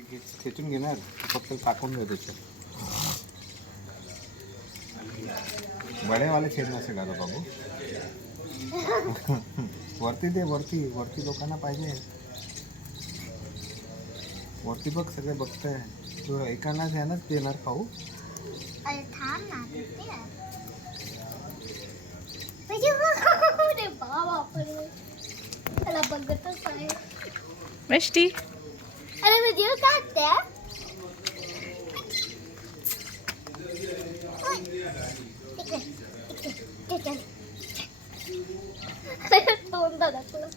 खेचून घेणार फक्त टाकून दे त्याच्यात. बडेवाले छेद नसेल आता बाबू. वरती दे, वरती वरती लोकांना पाहिजे. वरती बघ, सगळे बघताय. तू एकालाच यानच देणार खाऊ. अरे थांब ना देते. अरे बापरे, त्याला बघतच आहे. मिष्टी अरे व्हिडिओ काढते. तोंड दाखवलं.